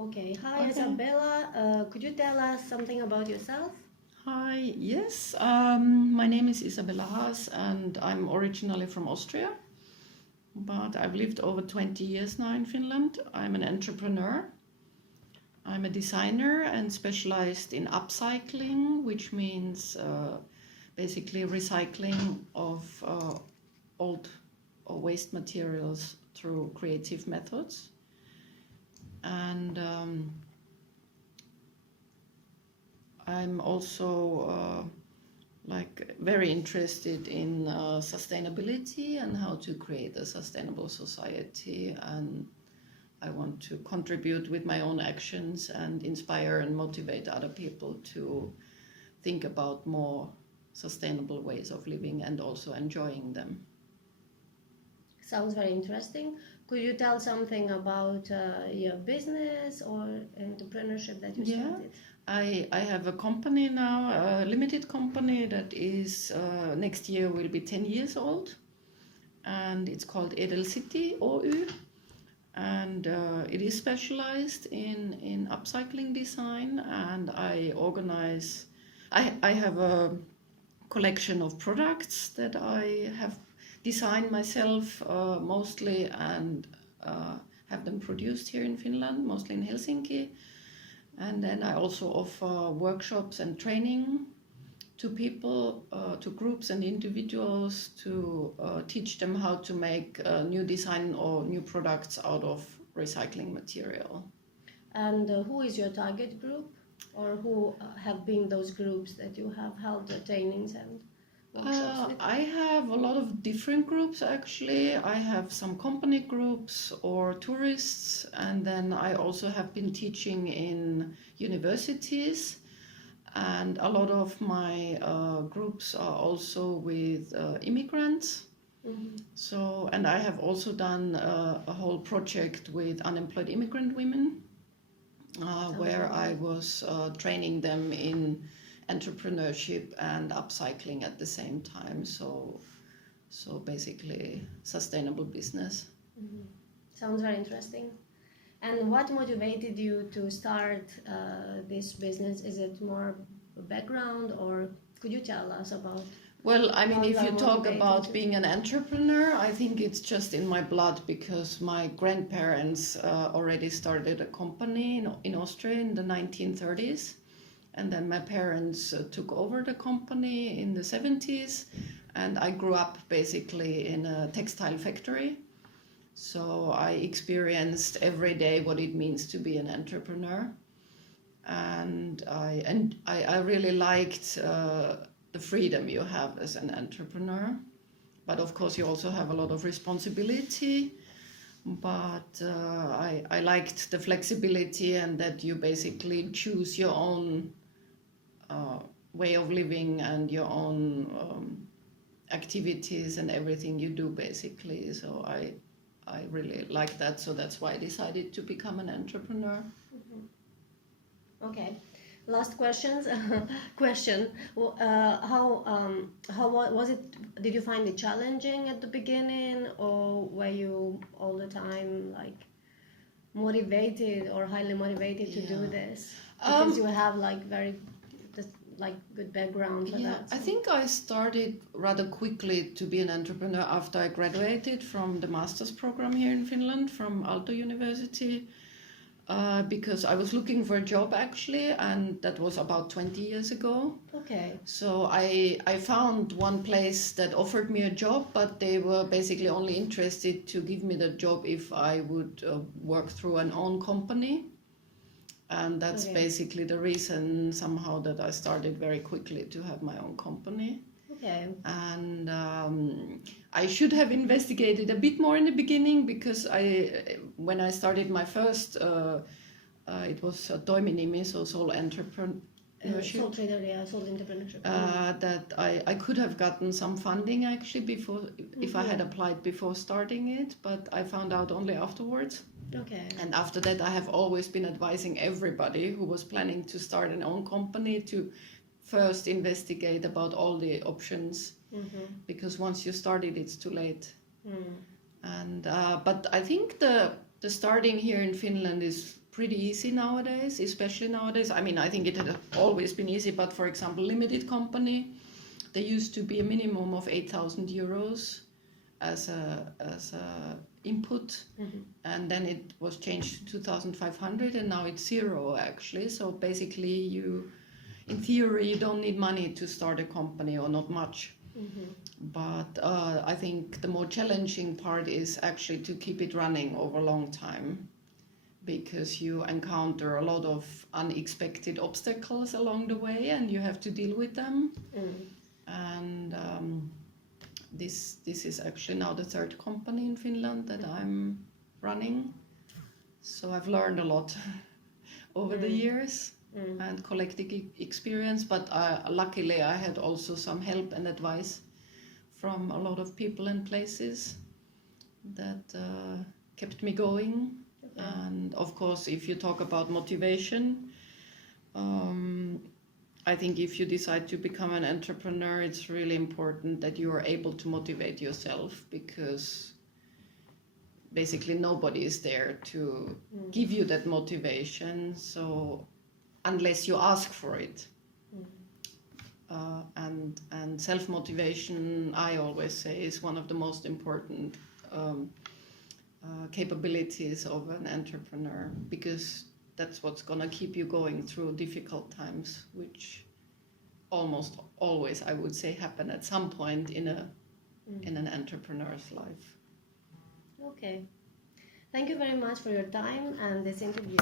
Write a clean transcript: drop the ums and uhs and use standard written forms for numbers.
Okay. Hi, Okay. Isabella. Could you tell us something about yourself? Hi, yes, my name is Isabella Haas and I'm originally from Austria, but I've lived over 20 years now in Finland. I'm an entrepreneur. I'm a designer and specialized in upcycling, which means basically recycling of old or waste materials through creative methods. And I'm also very interested in sustainability and how to create a sustainable society, and I want to contribute with my own actions and inspire and motivate other people to think about more sustainable ways of living and also enjoying them. Sounds very interesting. Could you tell something about your business or entrepreneurship that you started? I have a company now, a limited company that is next year will be 10 years old, and it's called EDEL City OU, and it is specialized in upcycling design, and I have a collection of products that I have designed myself mostly, and have them produced here in Finland, mostly in Helsinki. And then I also offer workshops and training to people, to groups and individuals, to teach them how to make new design or new products out of recycling material. And who is your target group, or who have been those groups that you have held the trainings and workshops with? I have a lot of different groups actually. I have some company groups or tourists, and then I also have been teaching in universities, and a lot of my groups are also with immigrants. Mm-hmm. So, and I have also done a whole project with unemployed immigrant women, where I was training them in entrepreneurship and upcycling at the same time. So basically sustainable business. Mm-hmm. Sounds very interesting. And what motivated you to start this business? Is it more background, or could you tell us about? Well, I mean, How if you you are talk motivated about to- being an entrepreneur, I think it's just in my blood, because my grandparents already started a company in Austria in the 1930s. And then my parents took over the company in the 70s. And I grew up basically in a textile factory. So I experienced every day what it means to be an entrepreneur. And I really liked the freedom you have as an entrepreneur, but of course you also have a lot of responsibility, but I liked the flexibility, and that you basically choose your own way of living and your own activities and everything you do basically. So I really like that, so that's why I decided to become an entrepreneur. Mm-hmm. Okay. Last questions. Question. How was it? Did you find it challenging at the beginning, or were you all the time like motivated or highly motivated to do this because you have good background for that? I think I started rather quickly to be an entrepreneur after I graduated from the master's program here in Finland from Aalto University. Because I was looking for a job actually, and that was about 20 years ago. Okay. So I found one place that offered me a job, but they were basically only interested to give me the job if I would work through an own company. And that's basically the reason somehow that I started very quickly to have my own company. Okay. And I should have investigated a bit more in the beginning, because when I started my first, it was toiminimi, so sole entrepreneurship. Sole trader, yeah, sole entrepreneurship. That I could have gotten some funding actually before, if I had applied before starting it, but I found out only afterwards. Okay. And after that, I have always been advising everybody who was planning to start an own company to first investigate about all the options, because once you started, it's too late. And but I think the starting here in Finland is pretty easy nowadays, especially nowadays. I mean, I think it had always been easy, but for example, limited company, there used to be a minimum of 8,000 euros as a input, and then it was changed to 2,500, and now it's zero actually. So basically, you, in theory, you don't need money to start a company, or not much. But I think the more challenging part is actually to keep it running over a long time, because you encounter a lot of unexpected obstacles along the way, and you have to deal with them. And this is actually now the third company in Finland that I'm running. So I've learned a lot over the years and collected experience. But luckily I had also some help and advice from a lot of people and places that kept me going. And of course, if you talk about motivation, I think if you decide to become an entrepreneur, it's really important that you are able to motivate yourself, because basically nobody is there to give you that motivation. So unless you ask for it, and self-motivation, I always say, is one of the most important capabilities of an entrepreneur, because that's what's gonna keep you going through difficult times, which almost always, I would say, happen at some point in an entrepreneur's life. Okay. Thank you very much for your time and this interview.